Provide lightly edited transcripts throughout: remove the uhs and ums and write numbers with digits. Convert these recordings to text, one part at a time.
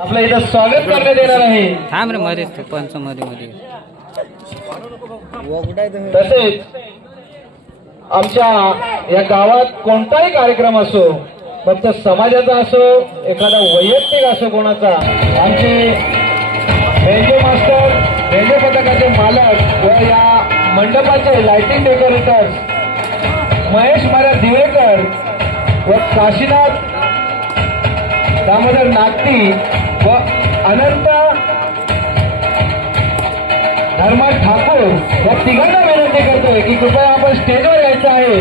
आपलं इथं स्वागत करण्यात येणार आहे। थांब रे मध्येच तू पंचमध्ये मध्ये तसेच आमच्या या गावात कोणताही कार्यक्रम असो, फक्त समाजाचा असो, एखादा वैयक्तिक असो कोणाचा, आमचे रेल्वे मास्टर, रेल्वे पथकाचे मालक व या मंडपाचे लाइटिंग डेकोरेटर्स महेश महाराज दिवेकर व काशीनाथ दामोदर नागती व अनंत धर्मा ठाकूर या तिघांना विनंती करतोय की कृपया आपण स्टेजवर यायचं आहे।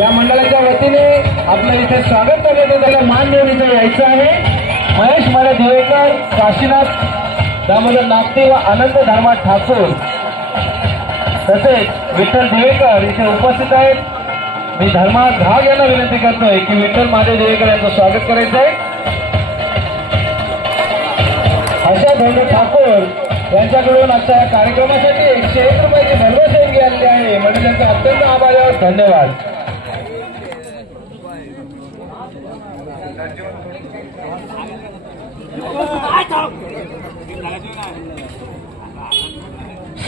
या मंडळाच्या वतीने आपलं इथे स्वागत करण्यात त्याला मान देऊन इथे यायचं आहे। महेश महाराज दिवेकर, काशीनाथ दामोदर नागती व अनंत धर्मा ठाकूर तसेच विठ्ठल दिवेकर इथे उपस्थित आहेत। मी धर्मा घाग यांना विनंती करतोय की विठ्ठल महादेव दिवेकर यांचं स्वागत करायचं आहे। अशा धर्म ठाकूर यांच्याकडून आजच्या या कार्यक्रमासाठी 101 रुपयाची भरघोस देणगी आलेली आहे, म्हणजे त्यांचा अत्यंत आभार आहे। धन्यवाद।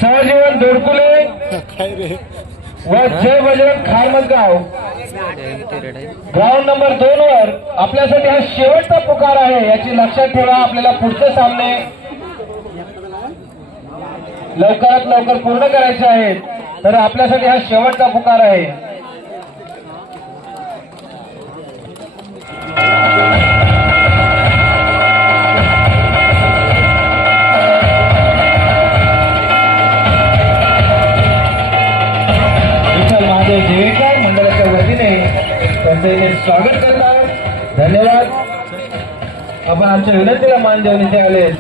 सहजीवन दोडकुले व जय बजरंग खारमलगाव ग्राउंड नंबर 2 वर आपल्यासाठी हा शेवटचा पुकार आहे, याची लक्षात ठेवा। आपल्याला पुढचे सामने लवकरात लवकर पूर्ण करायचे आहेत, तर आपल्यासाठी हा शेवटचा पुकार आहे। विठ्ठल महादेव देवेकर मंडळाच्या वतीने त्यांचे स्वागत करतात। धन्यवाद। आपण आमच्या विनंतीला मान देऊन इथे आले।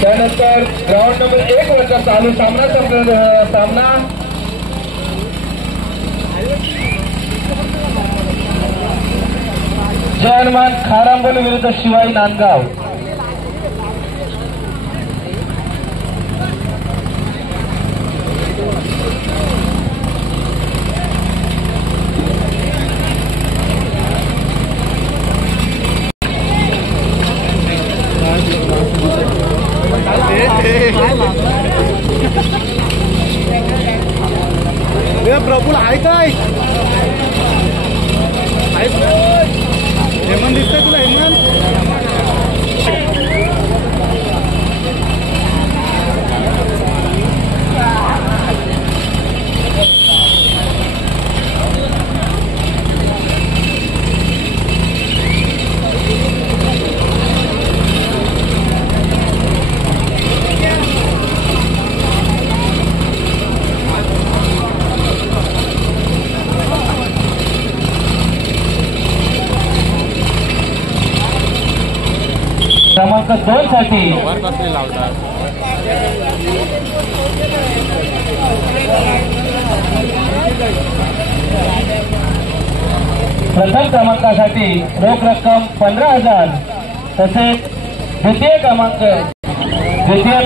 त्यानंतर ग्राउंड नंबर 1 वरचा चालू सामना संपलेला सामना जय हनुमान खारांबोली विरुद्ध शिवाई नांदगाव। प्रफुल आहे काय? हेमंत दिसतंय तुला? हेमंत क्रमांक 2 साठी प्रथम क्रमांकासाठी रोख रक्कम 15,000 तसेच द्वितीय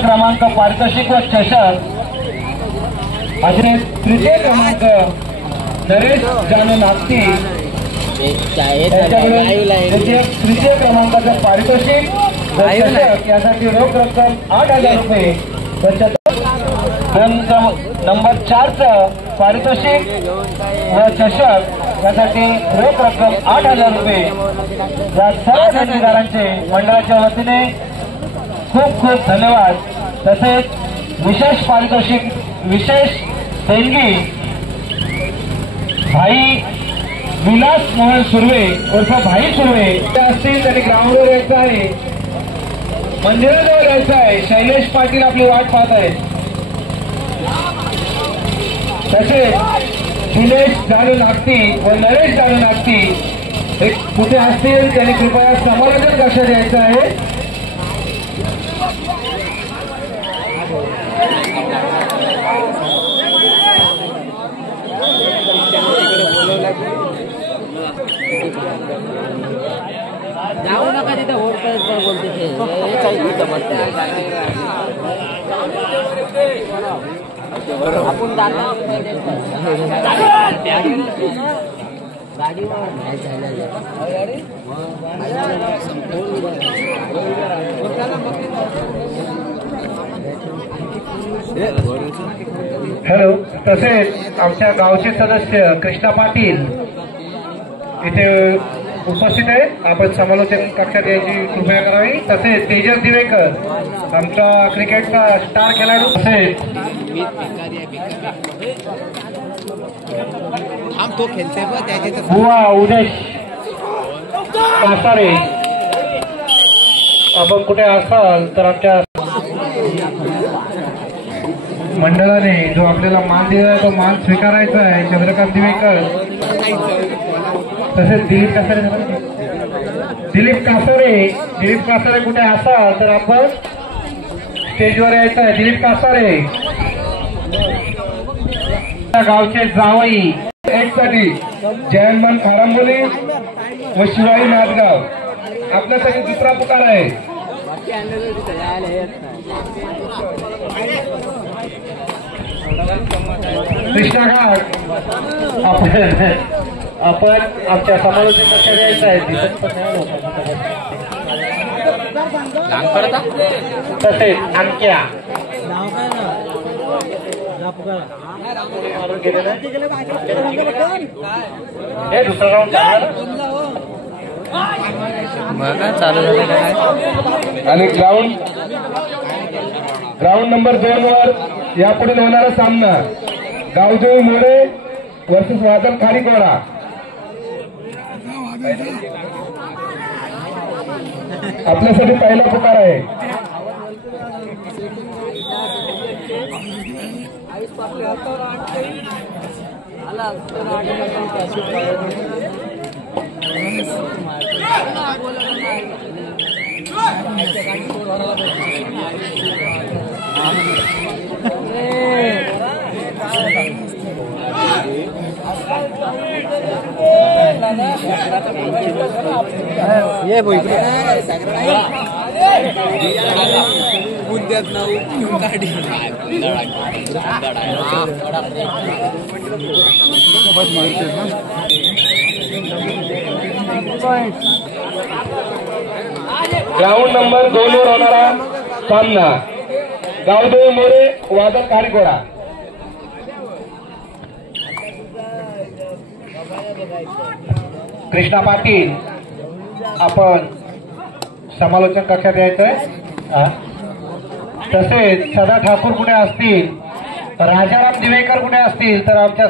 क्रमांक पारितोषिक व चषक, असे तृतीय क्रमांक नरेश जानू नागती तृतीय क्रमांकाचं पारितोषिक यासाठी रोख रक्कम 8,000 रुपये। नंबर 4चं पारितोषिक व चषक यासाठी रोख रक्कम 8,000 रुपये। या सर्व खरेदीदारांचे मंडळाच्या वतीने खूप खूप धन्यवाद। तसेच विशेष पारितोषिक, विशेष देणगी भाई विलास मोहन सुर्वे उर्फ भाई सुर्वे असतील, त्यांनी ग्राउंडवर यायचं आहे, मंदिराजवळ यायचं आहे। शैलेश पाटील आपली वाट पाहत आहेत। तसेच दिनेश जानू नागती व नरेश जानू नागती हे कुठे असतील त्यांनी कृपया समालोचन कक्षात यायचं आहे। जाऊ नका तिथे होटल बोलते आपण गाडीवर नाही हॅलो. तसेच आमच्या गावचे सदस्य कृष्णा पाटील इथे उपस्थित आहे. आपण समालोचन कक्षात यायची कृपया करावी. तसेच तेजस दिवेकर आमचा क्रिकेटचा स्टार खेळाडू. तसेच तो खेळते बुवा उदेश कासारे. आपण कुठे असाल तर आमच्या मंडळाने जो आपल्याला मान दिला आहे तो मान स्वीकारायचा आहे. चंद्रकांत दिवेकर तसेच दिलीप कासारे कुठे असाल तर आपण स्टेजवर यायचं आहे. दिलीप कासारे गावचे जावई एकसाठी जयंतमान खारांबोली व शिवाई नाथगाव आपल्यासाठी दुसरा पुकार आहे. कृष्णा घाट आपण आमच्या समालोचन कक्षात यायचं आहे. तसेच आणख्या हे दुसरा राऊंड चालू झालं काय. आणि ग्राउंड नंबर 2 वर यापुढे होणारा सामना गावदेवी मोरे वर्सेस वादळ खारीकोडा. आपल्यासाठी पहिला पुकार आहे. ये उद्यात नाव काढी ग्राउंड नंबर 2 वर होणारा सामना गावदेवी मोरे वादळ खारीकोडा. कृष्णा पाटील आपण समालोचन कक्षात यायचंय. तसेच सदा ठाकूर कुठे असतील, राजाराम दिवेकर कुठे असतील तर आमच्या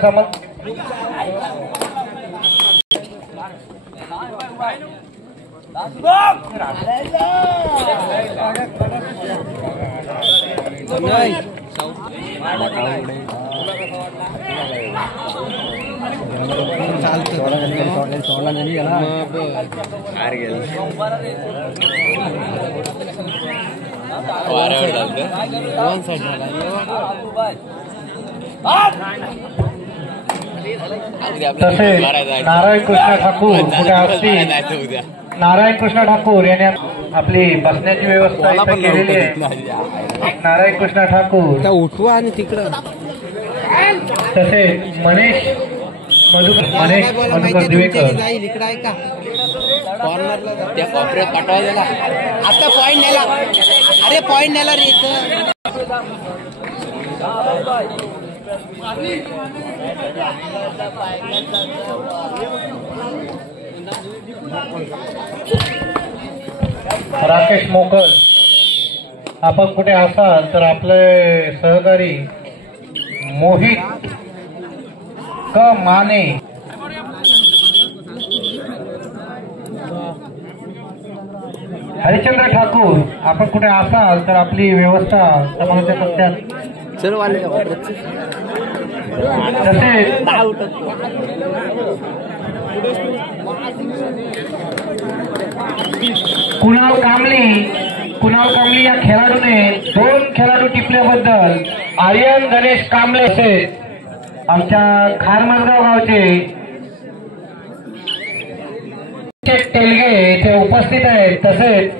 तसेच नारायण कृष्ण ठाकूर कुठे असतील. नारायण कृष्ण ठाकूर यांनी आपली बसण्याची व्यवस्था इथे केलेली आहे. नारायण कृष्ण ठाकूर उठवा आणि तिकडं. तसेच मनीष मधुकर दिवेकर जाईल इकडं आहे का कॉर्नरला त्या कॉपऱ्यात पाठवा गेला. आता पॉइंट नेला. अरे पॉइंट नेला रे इथं. राकेश मोकर आपण कुठे असाल तर आपले सहकारी मोहित क माने हरिचंद्र ठाकूर आपण कुठे असाल तर आपली व्यवस्था समालोचन कक्षात सर्व आले. तसेच कुणाल कांबली या खेळाडूने 2 खेळाडू टिपल्याबद्दल आर्यन गणेश कांबळे असे आमच्या खारमसगाव गावचे तेलगे इथे उपस्थित आहेत. तसेच